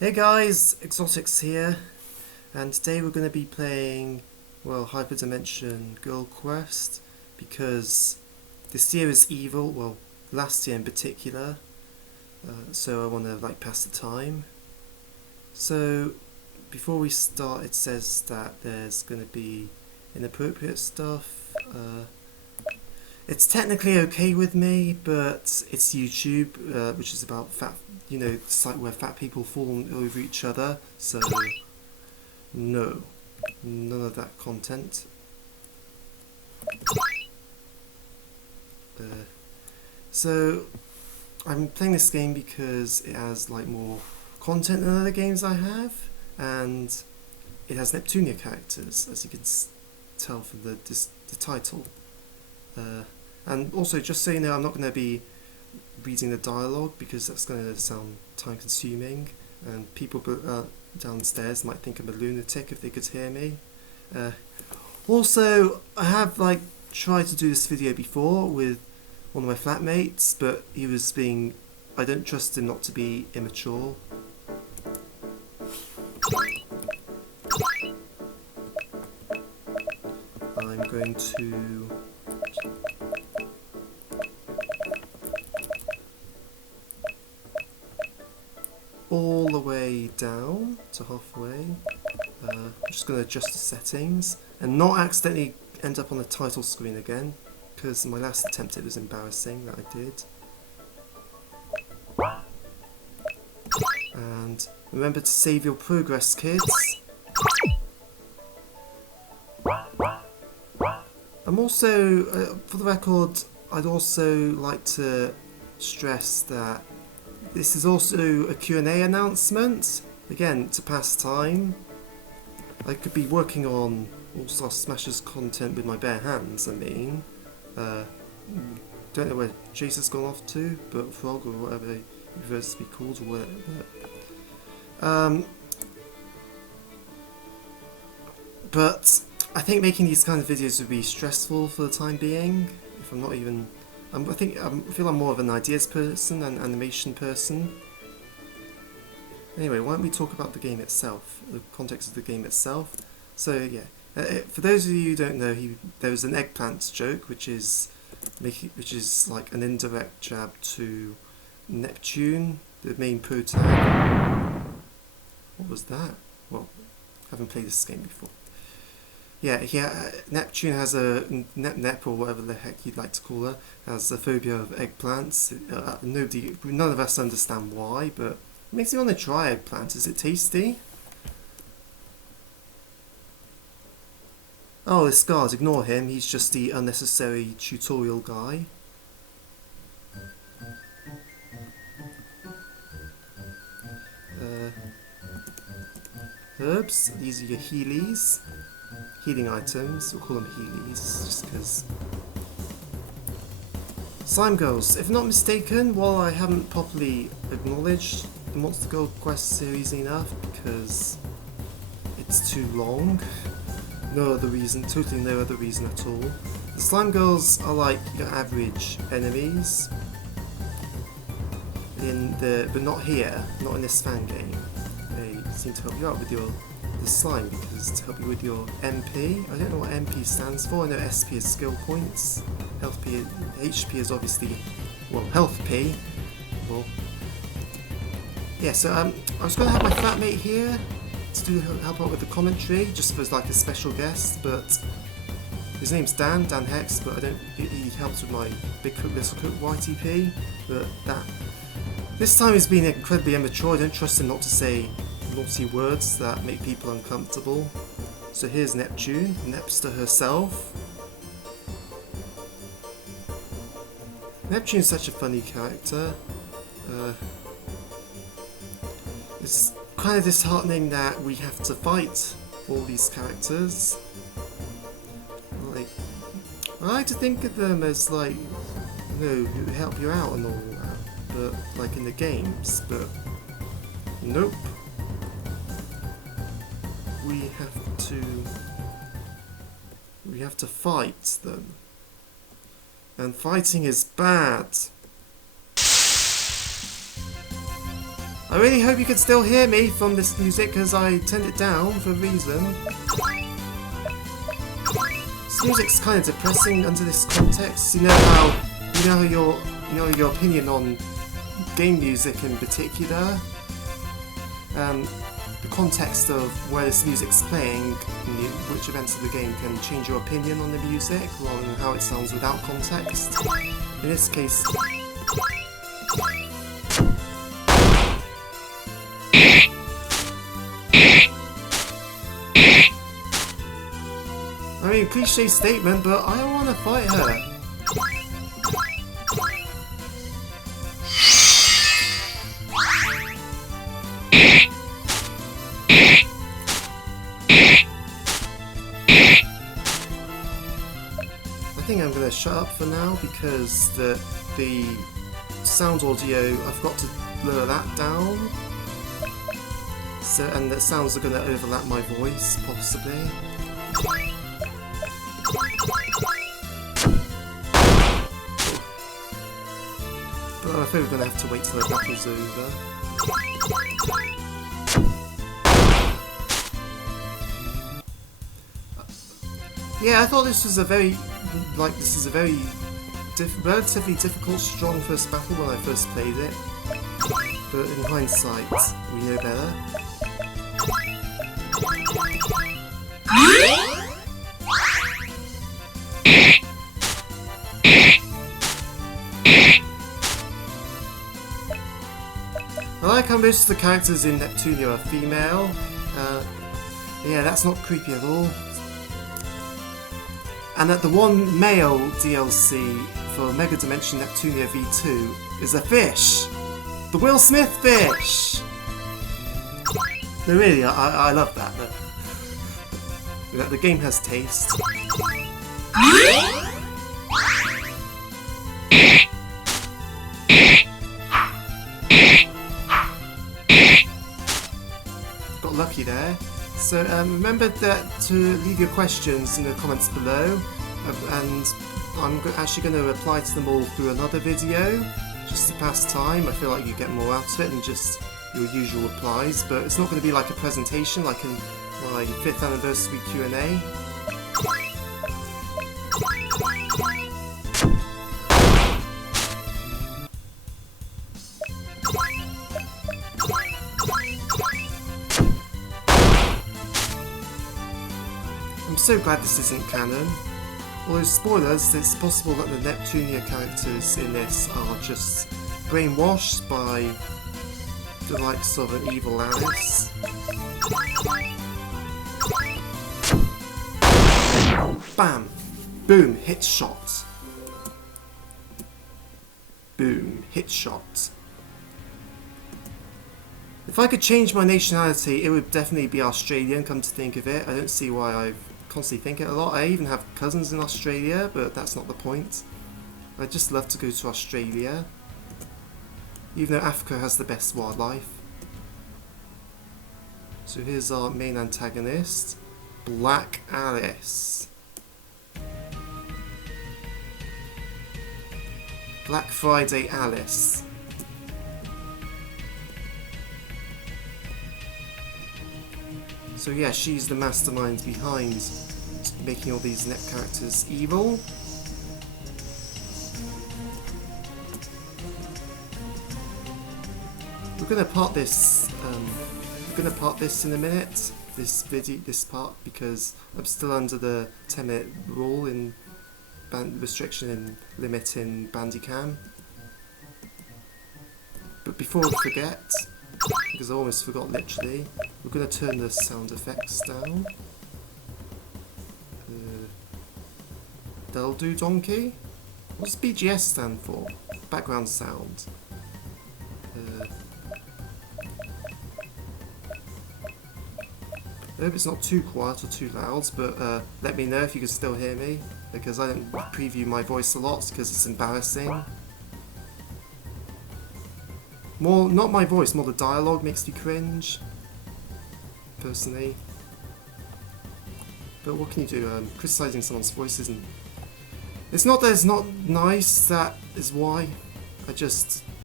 Hey guys, Exotix here, and today we're going to be playing, well, Hyperdimension Girl Quest, because this year is evil, well, last year in particular, so I want to, pass the time. So, before we start, it says that there's going to be inappropriate stuff. It's technically okay with me, but it's YouTube, which is about fat, the site where fat people fall over each other, so no, none of that content. So I'm playing this game because it has more content than other games I have, and it has Neptunia characters, as you can tell from the title. And also, just so you know, I'm not going to be reading the dialogue because that's going to sound time consuming, and people downstairs might think I'm a lunatic if they could hear me. Also, I have tried to do this video before with one of my flatmates, but he was being, I don't trust him not to be immature. I'm going to all the way down to halfway. I'm just going to adjust the settings and not accidentally end up on the title screen again, because my last attempt it was embarrassing that I did. And remember to save your progress, kids. I'm also, for the record, I'd also like to stress that this is also a QnA announcement, again, to pass time. I could be working on All-Star Smashers content with my bare hands, don't know where Chase has gone off to, but Frog or whatever he prefers to be called, or whatever. But I think making these kind of videos would be stressful for the time being, if I'm not even... I feel I'm more of an ideas person than an animation person. Anyway, why don't we talk about the game itself, the context of the game itself. So yeah, for those of you who don't know, there was an eggplant joke, which is like an indirect jab to Neptune, the main protagonist. What was that? Well, I haven't played this game before. Yeah, Neptune has a Nep or whatever the heck you'd like to call her, has a phobia of eggplants. None of us understand why, but it makes me want to try eggplant. Is it tasty? Oh, this guard, ignore him. He's just the unnecessary tutorial guy. Herbs. These are your healies. Healing items, we'll call them healies, just because. Slime Girls, if not mistaken, while I haven't properly acknowledged the Monster Girl Quest series enough, because it's too long, totally no other reason at all. The Slime Girls are like your average enemies, but not here, not in this fan game. They seem to help you out with the slime, because to help you with your MP. I don't know what MP stands for. I know SP is skill points. Health P, HP is obviously, well, health P. Well, yeah. So I was going to have my flatmate here to help out with the commentary, just as a special guest. But his name's Dan Hex. But he helps with my Big Cook Little Cook YTP. But this time he's been incredibly immature. I don't trust him not to say naughty words that make people uncomfortable. So here's Neptune, Nepster herself. Neptune's such a funny character. It's kind of disheartening that we have to fight all these characters. I like to think of them as who help you out and all that, but in the games, but nope. We have to fight them. And fighting is bad. I really hope you can still hear me from this music because I turned it down for a reason. This music's kind of depressing under this context. You know your opinion on game music in particular. The context of where this music's playing, which events of the game can change your opinion on the music rather than how it sounds without context. In this case, I mean, cliche statement, but I don't want to fight her. I think I'm gonna shut up for now because the sound audio, I've got to lower that down. So, and the sounds are gonna overlap my voice, possibly. But I'm afraid we're gonna have to wait till the battle's over. Yeah, I thought this was a very, relatively difficult, strong first battle when I first played it. But in hindsight, we know better. I like how most of the characters in Neptunia are female. Yeah, that's not creepy at all. And that the one male DLC for Mega Dimension Neptunia V2 is a fish! The Will Smith fish! No, really, I love that. The game has taste. Got lucky there. So remember to leave your questions in the comments below, and I'm actually going to reply to them all through another video, just to pass time. I feel like you get more out of it than just your usual replies, but it's not going to be like a presentation like in my 5th anniversary Q&A. I'm so glad this isn't canon. Although spoilers, it's possible that the Neptunia characters in this are just brainwashed by the likes of an evil Alice. Bam! Boom! Hit shot. Boom! Hit shot. If I could change my nationality, it would definitely be Australian, come to think of it. I don't see why I constantly think it a lot. I even have cousins in Australia, but that's not the point. I'd just love to go to Australia, even though Africa has the best wildlife. So here's our main antagonist, Black Alice. Black Friday Alice. So yeah, she's the mastermind behind making all these net characters evil. We're gonna part this. In a minute. This part, because I'm still under the 10-minute rule in restriction and limit in Bandicam. But before we forget, because I almost forgot literally, we're going to turn the sound effects down. That'll do, donkey. What does BGS stand for? Background sound. I hope it's not too quiet or too loud, but let me know if you can still hear me, because I don't preview my voice a lot because it's embarrassing. More, not my voice, more the dialogue makes me cringe, personally. But what can you do? Criticising someone's voice isn't... It's not that it's not nice, that is why. I just